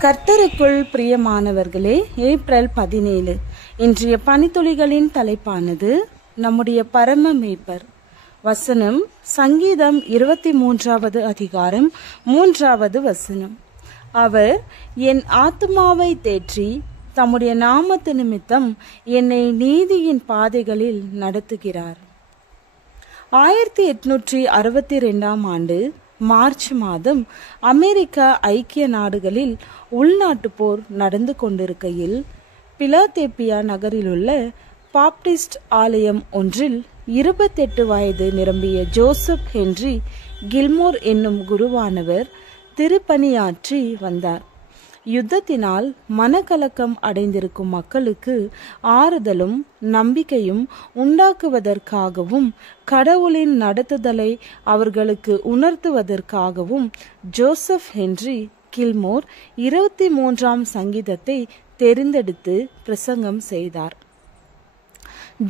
கர்த்தருக்குள் பிரியமானவர்களே, ஏப்ரல் 17 இன்றைய பனித்துளிகளின் தலைப்பானது நம்முடைய பரம மேய்ப்பர். வசனம் சங்கீதம் 23வது அதிகாரம் 3வது வசனம். அவர் என் ஆத்துமாவை தேற்றி தம்முடைய நாமத்து நிமித்தம் என்னை நீதியின் பாதைகளில் நடத்துகிறார். 1862 ஆண்டு மார்ச் மாதம் அமெரிக்க ஐக்கிய நாடுகளில் உள்நாட்டு போர் நடந்து கொண்டிருக்கையில் பிலாதெல்பியா நகரிலுள்ள பாப்டிஸ்ட் ஆலயம் ஒன்றில் 28 வயது நிரம்பிய ஜோசப் ஹென்றி கில்மோர் என்னும் குருவானவர் திருப்பணியாற்றி வந்தார். யுத்தத்தினால் மனக்கலக்கம் அடைந்திருக்கும் மக்களுக்கு ஆறுதலும் நம்பிக்கையும் உண்டாக்குவதற்காகவும் கடவுளின் நடத்துதலை அவர்களுக்கு உணர்த்துவதற்காகவும் ஜோசப் ஹென்றி கில்மோர் 23ஆம் சங்கீதத்தை தெரிந்தெடுத்து பிரசங்கம் செய்தார்.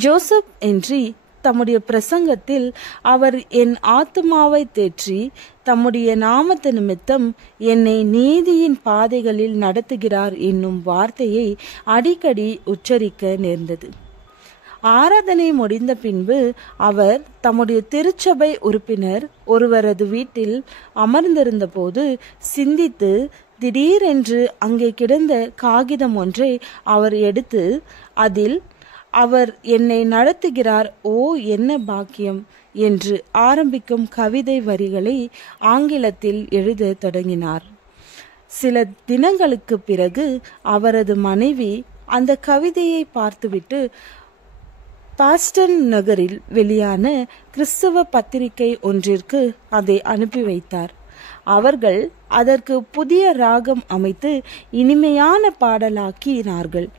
ஜோசப் ஹென்றி தம்முடைய பிரசங்கத்தில் அவர் என் ஆத்துமாவை தேற்றி தம்முடைய நாமத்து நிமித்தம் என்னை நீதியின் பாதைகளில் நடத்துகிறார் என்னும் வார்த்தையை அடிக்கடி உச்சரிக்க நேர்ந்தது. ஆராதனை முடிந்த பின்பு அவர் தம்முடைய திருச்சபை உறுப்பினர் ஒருவரது வீட்டில் அமர்ந்திருந்த போது சிந்தித்து திடீரென்று அங்கே கிடந்த காகிதம் ஒன்றை அவர் எடுத்து அதில் அவர் என்னை நடத்துகிறார், ஓ என்ன பாக்கியம் என்று ஆரம்பிக்கும் கவிதை வரிகளை ஆங்கிலத்தில் எழுத தொடங்கினார். சில தினங்களுக்கு பிறகு அவரது மனைவி அந்த கவிதையை பார்த்துவிட்டு பாஸ்டன் நகரில் வெளியான கிறிஸ்தவ பத்திரிகை ஒன்றிற்கு அதை அனுப்பி வைத்தார். அவர்கள் அதற்கு புதிய ராகம் அமைத்து இனிமையான பாடலாக்கினார்கள்.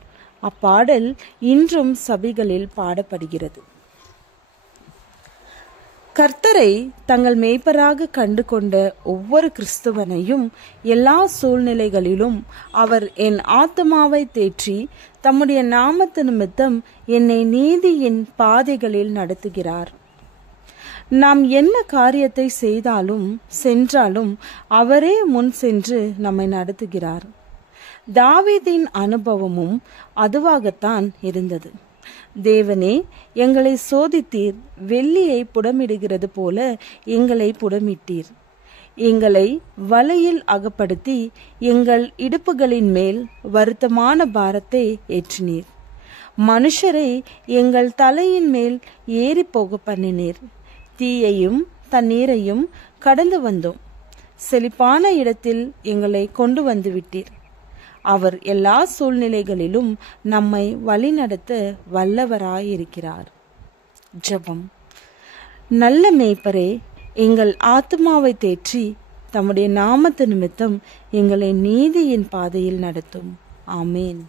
அப்பாடல் இன்றும் சபைகளில் பாடப்படுகிறது. கர்த்தரை தங்கள் மேய்ப்பராக கண்டு கொண்ட ஒவ்வொரு கிறிஸ்துவனையும் எல்லா சூழ்நிலைகளிலும் அவர் என் ஆத்துமாவை தேற்றி தம்முடைய நாமத்து நிமித்தம் என்னை நீதியின் பாதைகளில் நடத்துகிறார். நாம் என்ன காரியத்தை செய்தாலும் சென்றாலும் அவரே முன் சென்று நம்மை நடத்துகிறார். தாவீதின் அனுபவமும் அதுவாகத்தான் இருந்தது. தேவனே, எங்களை சோதித்தீர், வெள்ளியை புடமிடுகிறது போல எங்களை புடமிட்டீர். எங்களை வலையில் அகப்படுத்தி எங்கள் இடுப்புகளின் மேல் வருத்தமான பாரத்தை ஏற்றினீர். மனுஷரை எங்கள் தலையின் மேல் ஏறி போக பண்ணினீர். தீயையும் தண்ணீரையும் கடந்து வந்தோம். செழிப்பான இடத்தில் எங்களை கொண்டு வந்து விட்டீர். அவர் எல்லா சூழ்நிலைகளிலும் நம்மை வழிநடத்த வல்லவராயிருக்கிறார். ஜெபம். நல்ல மேய்ப்பரே, எங்கள் ஆத்துமாவை தேற்றி தம்முடைய நாமத்து நிமித்தம் எங்களை நீதியின் பாதையில் நடத்தும். ஆமேன்.